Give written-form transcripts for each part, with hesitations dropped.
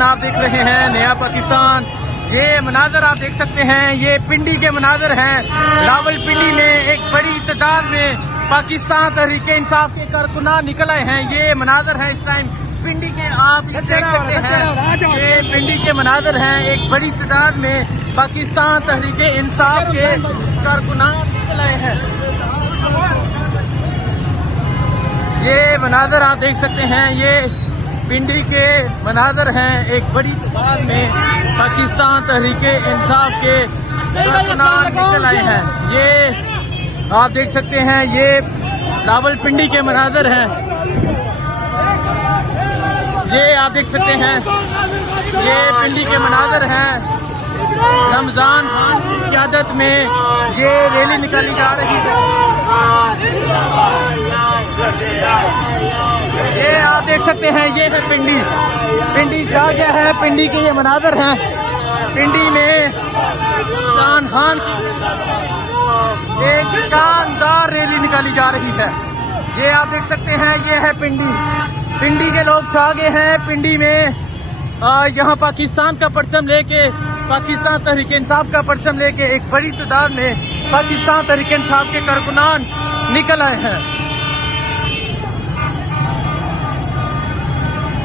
पाकिस्तान आप देख रहे हैं, नया पाकिस्तान। ये मनाजर आप देख सकते हैं, ये पिंडी के मनाजर हैं। रावलपिंडी में एक बड़ी तादाद में पाकिस्तान तहरीके इंसाफ के कारकुनान निकल आए हैं। ये मनाजर है इस टाइम पिंडी के, आप देख सकते हैं। ये पिंडी के मनाजर हैं, एक बड़ी तादाद में पाकिस्तान तहरीके इंसाफ के कारकुनान निकल आए हैं। ये मनाजर आप देख सकते हैं, ये पिंडी के मनाजर हैं। एक बड़ी तादाद में पाकिस्तान तहरीके इंसाफ के कारकुनान निकल आए हैं। ये आप देख सकते हैं, ये रावलपिंडी के मनाजर हैं। ये आप देख सकते हैं, ये पिंडी के मनाजर हैं। रमजान खान की क़यादत में ये रैली निकाली जा रही है। ये आप देख सकते हैं, ये है पिंडी। पिंडी जा गया है, पिंडी के ये मनाजर हैं। पिंडी में रमजान खान की एक शानदार रैली निकाली जा रही है। ये आप देख सकते हैं, ये है पिंडी। पिंडी के लोग छा गए हैं। पिंडी में यहाँ पाकिस्तान का परचम लेके, पाकिस्तान तहरीके इंसाफ का परचम लेके एक बड़ी तादाद में पाकिस्तान तहरीके इंसाफ के कारकुनान निकल आए हैं।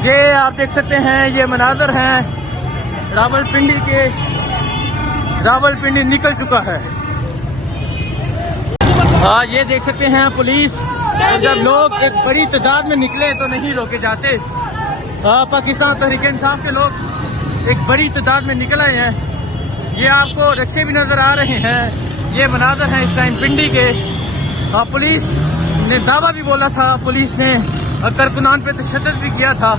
ये आप देख सकते हैं, ये मनाजर हैं रावलपिंडी के। रावलपिंडी निकल चुका है। हाँ, ये देख सकते हैं पुलिस, जब लोग एक बड़ी तादाद में निकले तो नहीं रोके जाते। पाकिस्तान तहरीके इंसाफ के लोग एक बड़ी तादाद में निकल आए हैं। ये आपको रिक्शे भी नजर आ रहे हैं। ये मनाजर हैं इस टाइम पिंडी के। पुलिस ने दावा भी बोला था, पुलिस ने कारकुनान पे तशद्दुद भी किया था,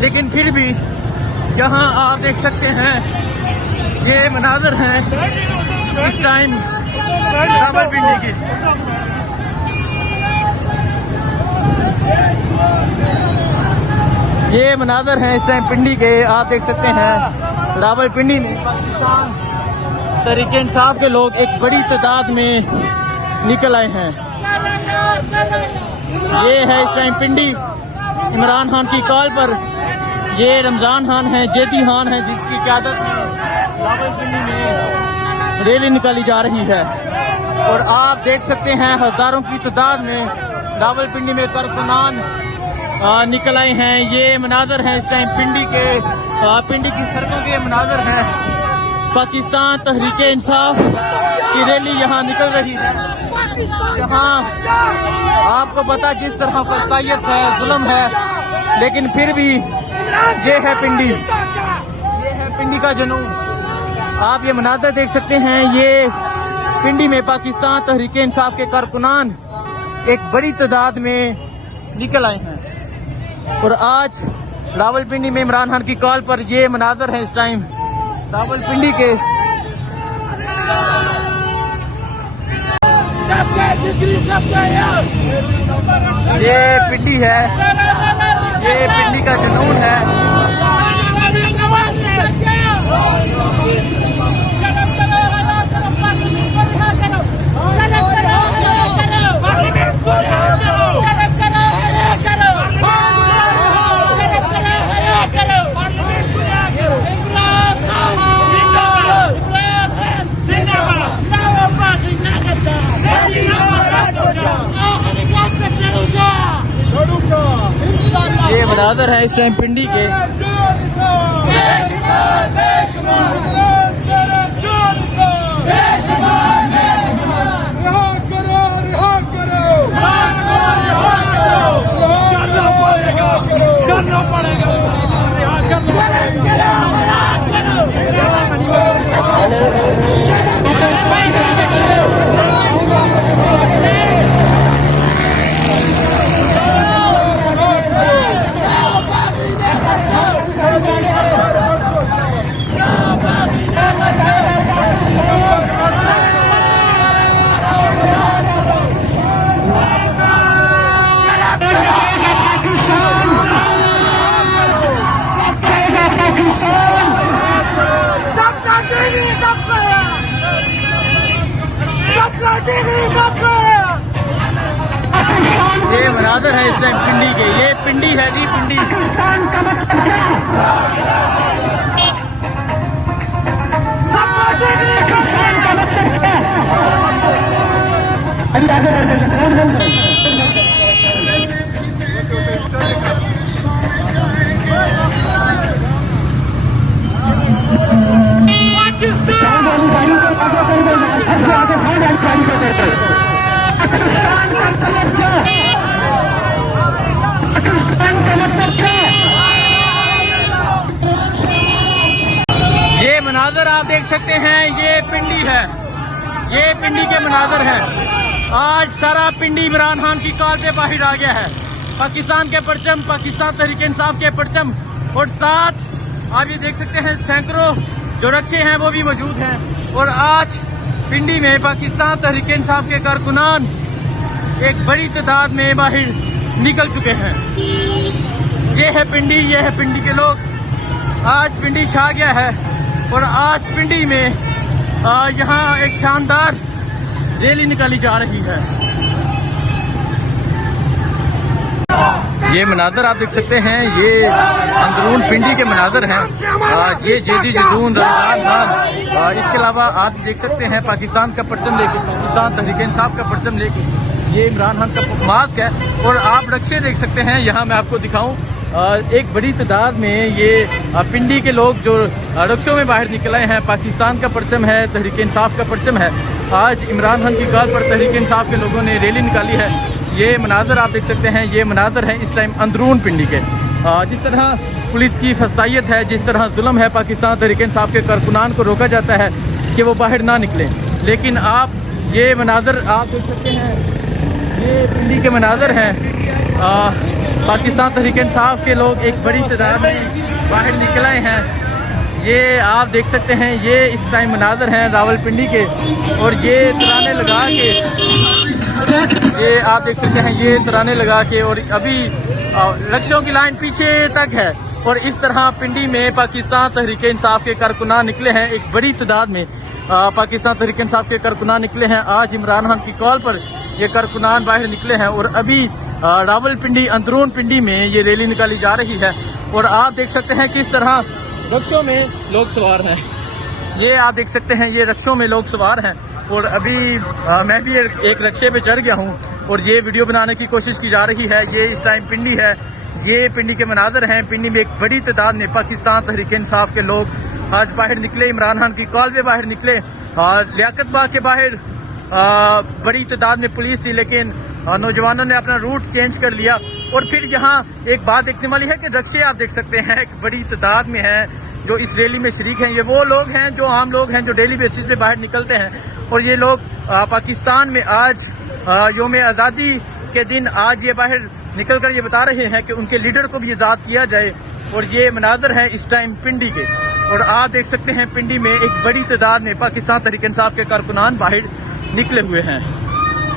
लेकिन फिर भी यहाँ आप देख सकते हैं, ये मनाजर हैं इस टाइम रावलपिंडी के। ये मनाजर हैं इस टाइम पिंडी के, आप देख सकते हैं। रावलपिंडी में पाकिस्तान तहरीके इंसाफ के लोग एक बड़ी तादाद में निकल आए हैं। ये है इस टाइम पिंडी, इमरान खान की कॉल पर। ये रमजान खान है, जेदी खान है, जिसकी क़यादत में रावलपिंडी में रैली निकाली जा रही है। और आप देख सकते हैं, हजारों की तादाद में रावलपिंडी में कारकुनान निकल आए हैं। ये मनाजर हैं इस टाइम पिंडी के। पिंडी की सड़कों के मनाजर हैं। पाकिस्तान तहरीके इंसाफ की रैली यहाँ निकल रही है। यहाँ आपको पता जिस तरह फसाइयत है, जुल्म है, लेकिन फिर भी ये है पिंडी, ये है पिंडी का जुनून। आप ये मनाजर देख सकते हैं, ये पिंडी में पाकिस्तान तहरीके इंसाफ के कारकुनान एक बड़ी तादाद में निकल आए हैं। और आज रावलपिंडी में इमरान खान की कॉल पर ये मनाजर है इस टाइम रावलपिंडी के। ये पिंडी है, ये पिंडी का जुनून है। ये मनाजर है इस टाइम पिंडी के। ये मनाजर है इस टाइम पिंडी के। ये पिंडी है जी, पिंडी। ये मनाजर आप देख सकते हैं, ये पिंडी है, ये पिंडी के मनाजर हैं। आज सारा पिंडी इमरान खान की कॉल पे बाहर आ गया है। पाकिस्तान के परचम, पाकिस्तान तहरीक इंसाफ के परचम, और साथ आप ये देख सकते हैं सैकड़ों जो रक्षे हैं वो भी मौजूद हैं। और आज पिंडी में पाकिस्तान तहरीक इंसाफ के कारकुनान एक बड़ी तादाद में बाहर निकल चुके हैं। ये है पिंडी, ये है पिंडी के लोग। आज पिंडी छा गया है और आज पिंडी में यहाँ एक शानदार रैली निकाली जा रही है। ये मनाजर आप देख सकते हैं, ये अंदरून पिंडी के मनाजर हैं। ये जेदी जदून रमजान खान, इसके अलावा आप देख सकते हैं पाकिस्तान का परचम लेके, पाकिस्तान तहरीक इंसाफ का परचम लेके ये इमरान खान का मास्क है। और आप रक्षे देख सकते हैं, यहाँ मैं आपको दिखाऊं, एक बड़ी तादाद में ये पिंडी के लोग जो रक्षों में बाहर निकल आए हैं। पाकिस्तान का परचम है, तहरीक इंसाफ का परचम है। आज इमरान खान की कॉल पर तहरीक इंसाफ के लोगों ने रैली निकाली है। ये मनाजर आप देख सकते हैं, ये मनाजर हैं इस टाइम अंदरून पिंडी के। जिस तरह पुलिस की फस्तायत है, जिस तरह जुल्म है, पाकिस्तान तहरीक इंसाफ के कारकुनान को रोका जाता है कि वो बाहर ना निकलें, लेकिन आप ये मनाजर आप देख सकते हैं, ये पिंडी के मनाजर हैं। पाकिस्तान तहरीक इंसाफ के लोग एक बड़ी तादाद में बाहर निकल आए हैं। ये आप देख सकते हैं, ये इस टाइम मनाजर हैं रावलपिंडी के। और ये तराने लगा के, ये आप देख सकते हैं, ये तराने लगा के, और अभी रक्षों की लाइन पीछे तक है। और इस तरह पिंडी में पाकिस्तान तहरीक इंसाफ के कारकुनान निकले हैं एक बड़ी तादाद में। पाकिस्तान तहरीक इंसाफ के कारकुनान निकले हैं। आज इमरान खान की कॉल पर ये कारकुनान बाहर निकले हैं और अभी रावलपिंडी अंदरून पिंडी में ये रैली निकाली जा रही है। और आप देख सकते हैं किस तरह रक्षों में लोग सवार हैं। ये आप देख सकते हैं, ये रक्षों में लोग सवार हैं। और अभी मैं भी एक रक्षे पे चढ़ गया हूँ और ये वीडियो बनाने की कोशिश की जा रही है। ये इस टाइम पिंडी है, ये पिंडी के मनाजर हैं। पिंडी में एक बड़ी तादाद में पाकिस्तान तहरीक इंसाफ के लोग आज बाहर निकले, इमरान खान की कॉल पे बाहर निकले। लियाकत बाग के बाहर बड़ी तादाद में पुलिस थी, लेकिन नौजवानों ने अपना रूट चेंज कर लिया। और फिर यहाँ एक बात देखने वाली है कि रक्षे आप देख सकते हैं एक बड़ी तादाद में हैं जो इस रैली में शरीक हैं। ये वो लोग हैं जो आम लोग हैं जो डेली बेसिस पे बाहर निकलते हैं। और ये लोग पाकिस्तान में आज यौम आज़ादी के दिन आज ये बाहर निकल कर ये बता रहे हैं कि उनके लीडर को भी आज़ाद किया जाए। और ये मनाजर है इस टाइम पिंडी के। और आप देख सकते हैं पिंडी में एक बड़ी तादाद में पाकिस्तान तहरीक इंसाफ के कारकुनान बाहर निकले हुए हैं।